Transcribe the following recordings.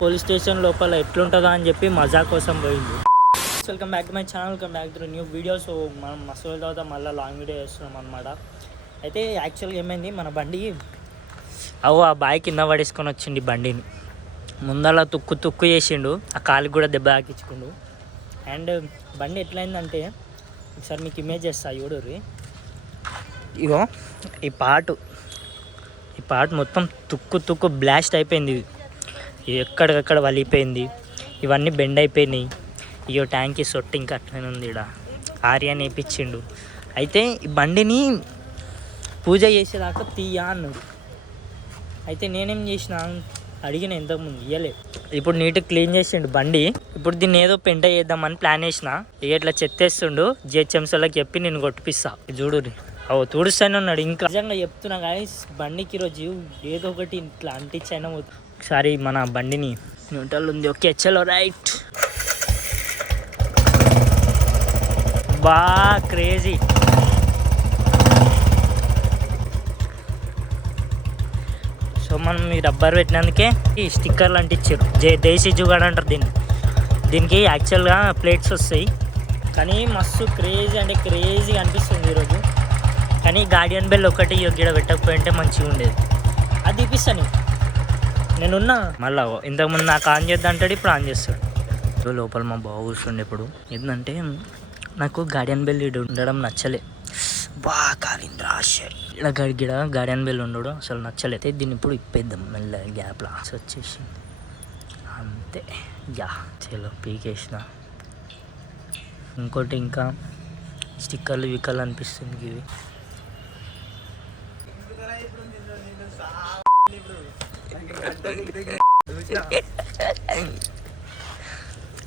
Police station లోపల ఎట్లుంటుందో అని చెప్పి మజా కోసం పోయింది. Welcome back to my channel, welcome back to new video. So మనం మస్తు రోజుల తర్వాత మళ్ళీ లాంగ్ వీడియో చేస్తున్నాం అనమాట. అయితే యాక్చువల్గా ఏమైంది, మన బండి ఆ బాయ్ కింద పడేసుకొని వచ్చిండు బండిని. ముందలా తుక్కు చేసిండు, ఆ కాలికి కూడా దెబ్బ తాకించుకుండు. అండ్ బండి ఎట్లయిందంటే ఒకసారి మీకు ఇమేజ్ చేస్తా చూడుర్రి. ఇగో ఈ పార్ట్ మొత్తం తుక్కు బ్లాస్ట్ అయిపోయింది, ఎక్కడికక్కడ వలిపోయింది, ఇవన్నీ బెండ్ అయిపోయినాయి. ఇగో ట్యాంకీ సొట్టు ఇంకా అట్లనే ఉంది. ఇక్కడ ఆర్యా నేర్పించిండు. అయితే ఈ బండిని పూజ చేసేదాకా తీయా అన్నాడు. అయితే నేనేం చేసిన, అడిగిన ఇంతకుముందు ఇయ్యలే. ఇప్పుడు నీట్గా క్లీన్ చేసిండు బండి. ఇప్పుడు దీన్ని ఏదో పెంట చేద్దామని ప్లాన్ చేసిన. ఇక ఇట్లా చెత్తేస్తుండు, జిహెచ్ఎంసీలోకి చెప్పి నేను కొట్టిపిస్తా. చూడు తుడుస్తానే ఉన్నాడు. ఇంకా నిజంగా చెప్తున్నా కానీ బండికి ఈరోజు ఏదో ఒకటి ఇట్లా అంటించైనా ఒకసారి మన బండిని న్యూట్రల్ ఉంది. ఓకే చలో రైట్. బా క్రేజీ. సో మనం ఈ రబ్బర్ పెట్టినందుకే ఈ స్టిక్కర్లు అంటించారు. దేశీ జుగాడ్ అంటారు దీనికి యాక్చువల్గా ప్లేట్స్ వస్తాయి. కానీ మస్తు క్రేజీ అంటే క్రేజీ అనిపిస్తుంది ఈరోజు. కానీ గార్డియన్ బెల్ ఒకటి గిడ పెట్టకపోయింటే మంచిగా ఉండేది. అది తీపిస్తాను నేనున్నా. మళ్ళీ ఇంతకుముందు నాకు ఆన్ చేద్దాం అంటాడు, ఇప్పుడు ఆన్ చేస్తాడు. లోపల మా బావ కూర్చుండే. ఇప్పుడు ఏంటంటే నాకు గార్డియన్ బెల్ ఉండడం నచ్చలే. బాగా కాలింద్రా ఇలా గిడ గార్డియన్ బెల్ ఉండడం అసలు నచ్చలేదు. దీన్ని ఇప్పుడు ఇప్పేద్దాం మెల్ల గ్యాప్లా వచ్చేసి అంతే. యా చలో పీకేసిన. ఇంకోటి ఇంకా స్టిక్కర్లు వికల్ అనిపిస్తుంది ఇవి.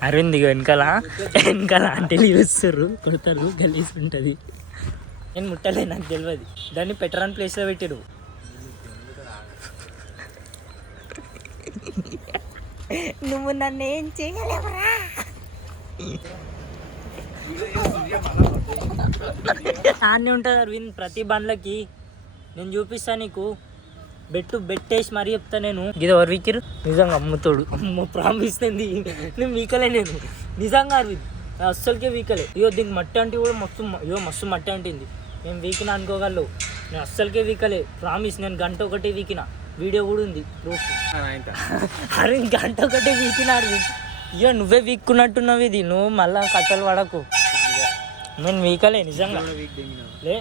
అరవింద్ వెనకాల ఆంటీలు చూస్తారు, కొడతారు, గలీజ్ ఉంటుంది. నేను ముట్టలే, నాకు తెలియదు. దాన్ని పెట్టరాని ప్లేస్లో పెట్టారు. నువ్వు నన్ను ఏం చేయలేవరా. నాన్నే ఉంటుంది అరవింద్ ప్రతి బండ్లకి. నేను చూపిస్తా నీకు. బెట్టేసి మరీ చెప్తా నేను. ఇది ఎవరు వీకిరు నిజంగా అమ్ముతాడు. అమ్మ ప్రామిస్తుంది నేను వీకలే. నేను నిజంగా అరవింద్ అస్సలకే వీకలే. ఇగో దీనికి మట్టి అంటే కూడా మస్తు మట్టి అంటింది. నేను వీకిన అనుకోగలవు. నేను అస్సలకే వీకలే, ప్రామిస్. నేను గంట ఒకటి వీకిన, వీడియో కూడా ఉంది ప్రూఫ్. అరవింద్ గంట ఒకటి వీకిన అరవింద్. ఇగో నువ్వే వీక్కున్నట్టున్నావు. ఇది నువ్వు మళ్ళా కట్టలు పడకు. నేను వీకలే నిజంగా. లే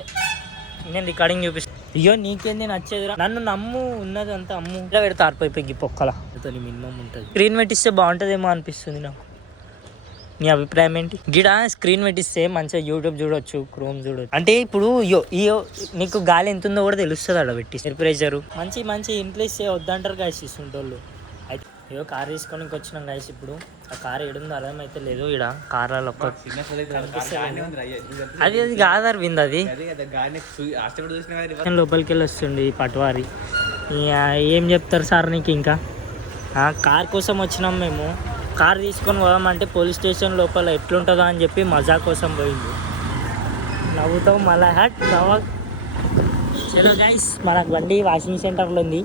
నేను రికార్డింగ్ చూపిస్తాను. అయ్యో నీకేంది నచ్చేదిరా, నన్ను నమ్ము. ఉన్నదంతా అమ్ము. ఇలా పెడితే ఆరిపోయి పొక్కల మినిమం ఉంటుంది. స్క్రీన్ పెట్టిస్తే బాగుంటుందేమో అనిపిస్తుంది నాకు. నీ అభిప్రాయం ఏంటి? గిడ స్క్రీన్ పెట్టిస్తే మంచిగా యూట్యూబ్ చూడొచ్చు, క్రోమ్ చూడొచ్చు. అంటే ఇప్పుడు నీకు గాలి ఎంత ఉందో కూడా తెలుస్తుంది అక్కడ పెట్టి. టెంపరేచరు మంచి ఇంట్లో ఇస్తే వద్దంటారు గాయస్ ఇస్తుంటోళ్ళు. అయితే ఏదో కార్ తీసుకొని వచ్చినాం గాయస్. ఇప్పుడు ఆ కార్ ఏడుందో అర్థమైతే లేదు. ఇక్కడ కార్లలో అది కాదు అరవింద్, అది లోపలికి వెళ్ళి వస్తుంది పట్వారి. ఏం చెప్తారు సార్ నీకు? ఇంకా కార్ కోసం వచ్చినాం మేము. కార్ తీసుకొని పోదామంటే పోలీస్ స్టేషన్ లోపల ఎట్లుంటుందో అని చెప్పి మజా కోసం పోయింది. నవ్వుతాం మళ్ళా హ్యాట్ నవ్వ. చలో గైస్, మన బండి వాషింగ్ సెంటర్లో ఉంది.